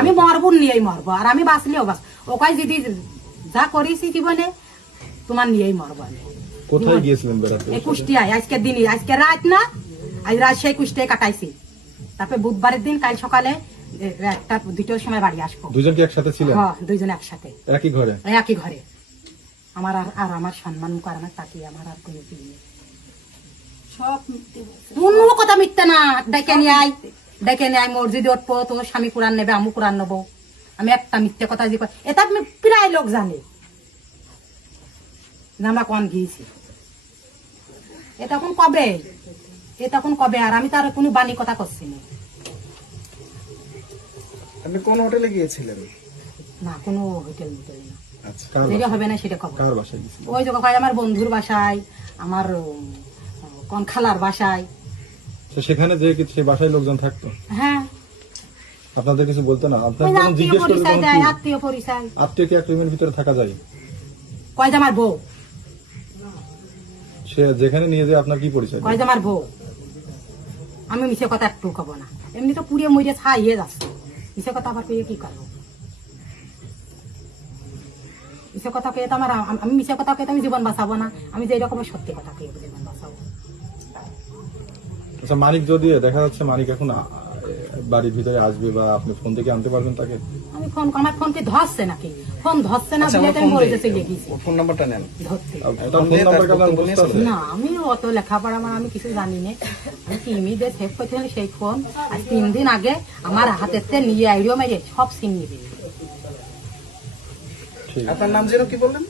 আমি মরবো নিয়েই মরবো, আর আমি বাঁচলেও বাঁচ ওকাই যদি যা করেছি জীবনে তোমার নিয়েই মরবো আমি। কোথায় গিয়েছিলেন বেড়াতে? এই কুষ্টিয়ায় আজকের দিনই, আজকে রাত না, আজ রাত সেই কুষ্টিয়ায় কাটাইছি। তারপরে বুধবারের দিন কাল সকালে 1টা-2টার সময় বাড়ি আসবো। দুজন কি একসাথে ছিলেন? হ্যাঁ, দুইজন একসাথে একই ঘরে? একই ঘরে। আমার আর আমার সম্মান করে আমার তাকিয়ে আমার আর কোনো কি নেই। সব মিথ্যে বলছে। কোনো কথা মিথ্যে না। ডেকে নিয়ে আয়, ডেকে নিয়ে আয়, মসজিদে উঠবো, তোর স্বামী কোরআন নেবে, আমু কোরআন নেবো। আমি একটা মিথ্যে কথা যে এটা আমি প্রায় লোক জানে যে আমরা কোন গিয়েছি। এটা এখন কবে, এটা এখন কবে, আর আমি তার কোনো বাণী কথা করছি না। আপনি কোন হোটেলে গিয়েছিলেন? না, কোনো হোটেল মোটেল না, আচ্ছা, কার যেটা বাসায়? হবে না সেটা খবর। কার বাসায় গেছিলেন? ওই জায়গা আমার বন্ধুর বাসায়, আমার কোন খালার বাসায়। তো সেখানে যে সেই বাসায় লোকজন থাকতো, হ্যাঁ, আপনাদের কিছু বলতো না? আপনার ওই কোনো আত্মীয় জিজ্ঞেস করে পরিচয় তখন দেয়, কি? আত্মীয় পরিচয়। আত্মীয় কি এক রুমের ভিতরে থাকা যায়? কয় যে আমার বউ, সে যেখানে নিয়ে যায় আপনার কি পরিচয়? কয় যে আমার বউ। আমি মিছে কথা একটু কব না, এমনি তো পুড়িয়ে মরিয়ে ছাইয়ে যাচ্ছে। মিছে কথা আবার পেয়ে কি করবো? মিছে কথা পেয়ে তো আমার, আমি মিছে কথা পেয়ে তো আমি জীবন বাঁচাবো না। আমি যে রকমের সত্যি কথা পেয়ে জীবন বাঁচাবো। আচ্ছা, মানিক যদি দেখা যাচ্ছে মানিক এখন বাড়ির ভিতরে আসবে বা আপনি ফোন থেকে আনতে পারবেন তাকে? আমি ফোন, আমার ফোন কি ধরছে নাকি? ফোন ধরছে না আচ্ছা, বলে আমার তো আমি ফোন বলে দে। চলে গেছি ওর ফোন নাম্বারটা নেন। ধরতে। তার ফোন নাম্বার কার বুঝতে আছে? না, আমি অত লেখাপড়া আমার আমি কিছু জানি না। আমি টিমিতে সেভ করতে হলে সেই ফোন আজ 3 দিন আগে আমার হাতেতে নিয়ে আইডিও মেরে সব সিম নিয়ে দিই। ঠিক আছে। আপনার নাম যেন কি বললেন?